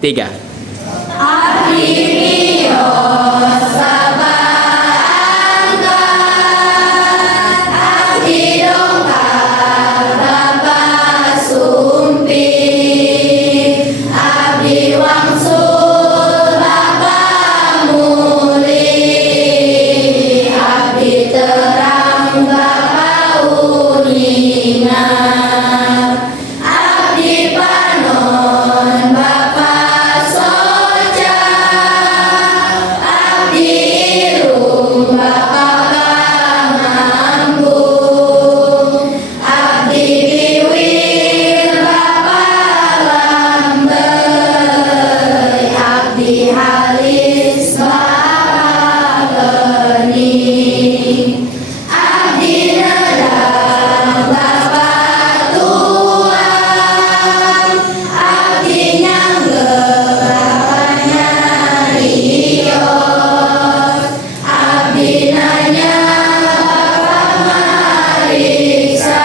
3. Abdi miyos sabaangkat, abdi dongkap Bapak Sumpi, abdi wangsul Bapak Muli, abdi terang Bapak Uningan, abdi panon Bapak Soca, abdi irung Bapak Ngambung, abdi biwir Bapak Lambei, abdi halis Bapak Geni, abdi nedang Bapak Tuan, abdi nyanggep Bapak Nyarios, abdi nanyang Bapak Mariksa,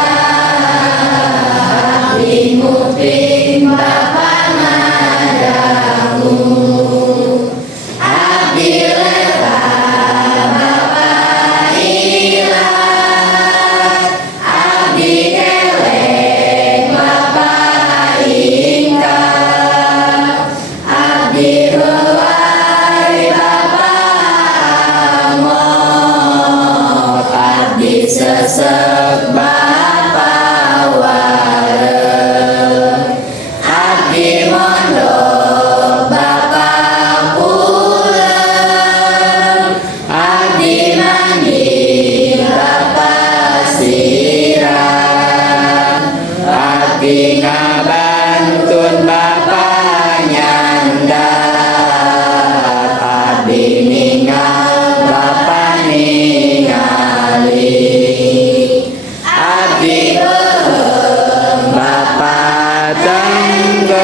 abdi nguping Bapak Ngadangu, abdi leta Bapak Ilat, abdi kelek Bapak Ingkat, abdi helai Bapak Amot, abdi sesek Bapak Wareg, abdi mondok Bapak Puleng, abdi mandi Bapak Sirah, Abdi ngabantun Bapak nyandat, abdi ningal Bapak ningali, abdi behem Bapak tenggek,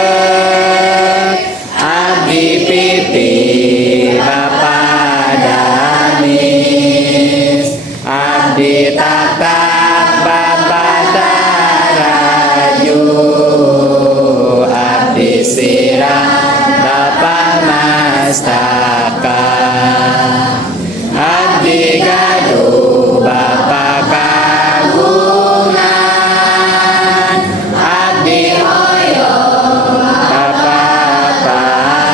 abdi pipih Bapak damis, abdi tatak Bapak taraju, abdi sirah Bapak mastaka, abdi gaduh Bapak kagungan, abdi hoyong Bapak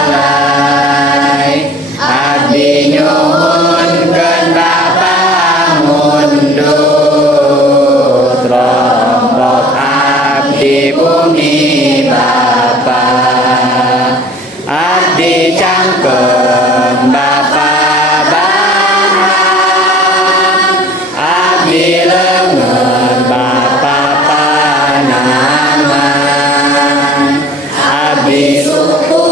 palai, abdi nyuhunkeun Bapak mundut, rompok abdi bumi Bapak, abdi cangkem Bapak bahang, abdi leungeun Bapak panaman, abdi suku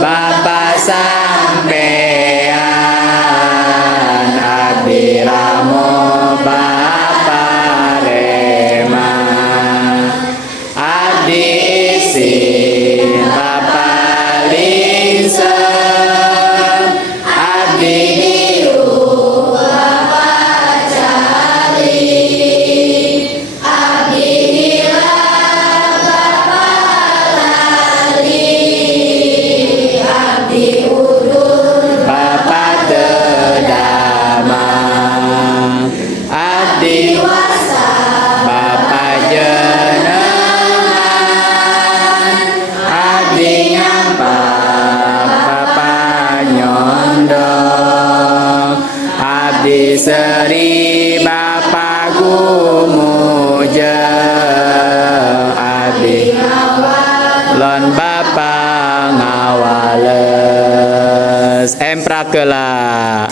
Bapak sampean, abdi ramo Bapak rema, abdi isin Bapak lingsem, abdi diu Bapak cali, abdi hilang Bapak lali, abdi udun Bapak tedamang, abdi wasa Bapak jenengan, abdi nyampak Bapak nyondong, abdi seri Bapak gumujeng, abdi lon Bapak ngawales. Emprakeula.